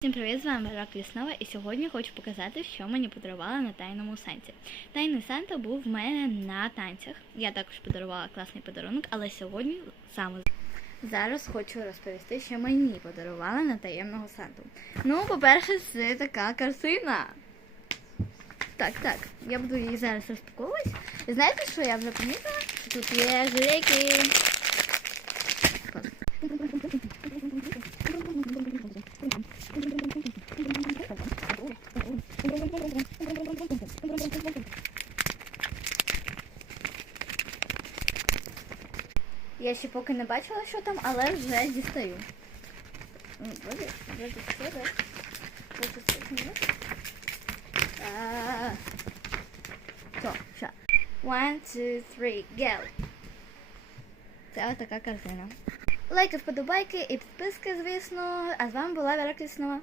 Всім привіт, з вами Рак Ліснова, і сьогодні хочу показати, що мені подарували на тайному сенсі. Тайний Санта був в мене на танцях. Я також подарувала класний подарунок, але сьогодні саме зараз хочу розповісти, що мені подарували на таємного Санту. Ну, по-перше, це така картина. Так, так, я буду її зараз розпаковувати. І знаєте, що я вже помітила? Тут є жилейки. Я ще поки не бачила, що там, але вже дістаю. Все, все. One, two, three, go! Це така картина. Лайки, вподобайки і підписки, звісно. А з вами була Вера Киснова.